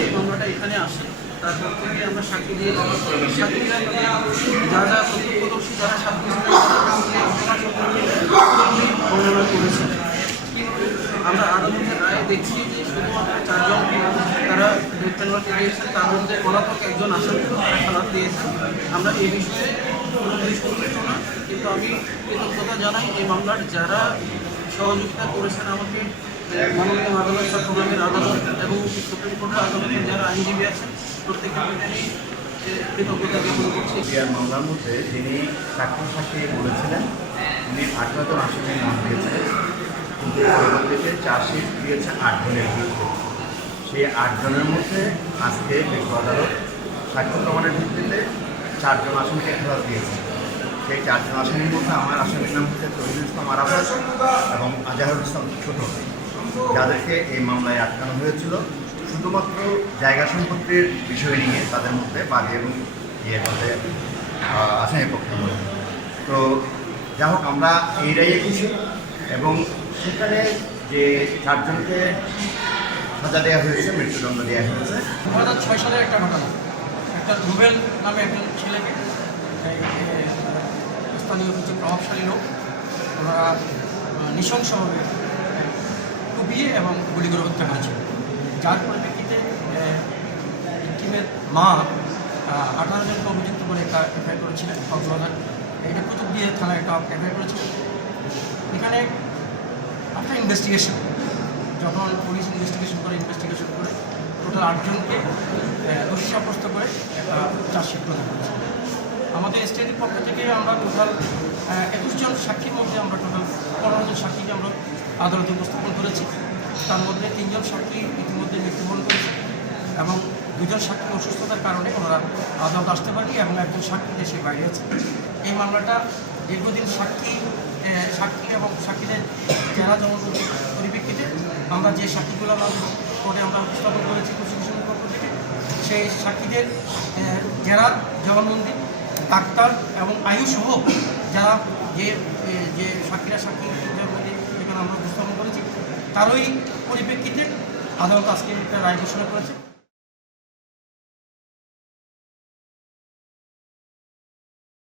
যে মামলাটা এখানে আসে তারপর থেকে আমরা সাক্ষী দিয়ে সাক্ষীরা যারা প্রত্যক্ষদর্শী যারা সাক্ষী বর্ণনা করেছে। আমরা আদালতের রায় দেখছি যে শুধুমাত্র 4 জনকে তারা ডেথ পেনাল্টি দিয়েছেন, তার মধ্যে পলাতক একজন আসামি তারা খালাস দিয়েছেন। আমরা এই বিষয়ে পুরোপুরি সন্তুষ্ট না, কিন্তু আমি কৃতজ্ঞতা জানাই এই মামলার যারা সহযোগিতা করেছেন আমাকে, মাননীয় আদালত, চট্টগ্রামের আদালত এবং সুপ্রিম কোর্টের আদালতের যারা আইনজীবী আছেন প্রত্যেকের আমি কৃতজ্ঞতা জ্ঞাপন করছি। মামলার মধ্যে যিনি সাক্ষী বলেছিলেন উনি 18 জন আসামির নাম দিয়েছিলেন, কিন্তু পরবর্তীতে চার্জশিট দিয়েছে 8 জনের ভিত্তিতে। সেই 8 জনের মধ্যে আজকে বিজ্ঞ আদালত সাক্ষ্য প্রমাণের ভিত্তিতে 4 জন আসামিকে খালাস দিয়েছে। সেই 4 জন আসামির মধ্যে আমার আসামির নাম হচ্ছে তহিদুল ইসলাম আরাফাত এবং আজাহারুল ইসলাম ছোট, যাদেরকে এই মামলায় আটকানো হয়েছিল শুধুমাত্র জায়গা সম্পত্তির বিষয় নিয়ে তাদের মধ্যে বাদী এবং মধ্যে আসামি পক্ষের মধ্যে। তো যাই হোক, আমরা এই রায়ে খুশি এবং সেখানে যে 4 জনকে সাজা দেওয়া হয়েছে, মৃত্যুদণ্ড দেওয়া হয়েছে। 2006 সালের একটা ঘটনা, একটা রুবেল নামে একজন ছেলেকে স্থানীয় কিছু প্রভাবশালী লোক ওনারা নৃশংসভাবে কুপিয়ে এবং গুলি করে হত্যা করেছিল, যার পরিপ্রেক্ষিতে টিমের মা 18 জনকে অভিযুক্ত করে একটা এফআইআর করেছিলেন কক্সবাজার। এটা কুতুবদিয়া থানায় একটা এফআইআর করেছিল। এখানে একটা ইনভেস্টিগেশন, যখন পুলিশ ইনভেস্টিগেশন করে টোটাল 8 জনকে দোষী সাব্যস্ত করে একটা চার্জশিট প্রদান করেছে। আমাদের স্টেটের পক্ষ থেকে আমরা টোটাল 21 জন সাক্ষীর মধ্যে আমরা টোটাল 15 জন সাক্ষীকে আমরা আদালতে উপস্থাপন করেছি। তার মধ্যে 3 জন সাক্ষী ইতিমধ্যে মৃত্যুবরণ করেছে এবং 2 জন সাক্ষী অসুস্থতার কারণে ওনারা আদালত আসতে পারেনি এবং একজন সাক্ষী দেশের বাইরে আছে। এই মামলাটা দীর্ঘদিন সাক্ষী এবং সাক্ষীদের যারা জবানবন্দির পরিপ্রেক্ষিতে আমরা যে সাক্ষীগুলো কোর্টে আমরা উপস্থাপন করেছি প্রসিকিউশনের পক্ষ থেকে, সেই সাক্ষীদের যারা জবানবন্দি, ডাক্তার এবং আয়ুসহ যারা যে সাক্ষীরা সাক্ষী জবানবন্দি এখানে আমরা উপস্থাপন করেছি, তারই পরিপ্রেক্ষিতে আদালত আজকে একটা রায় ঘোষণা করেছে।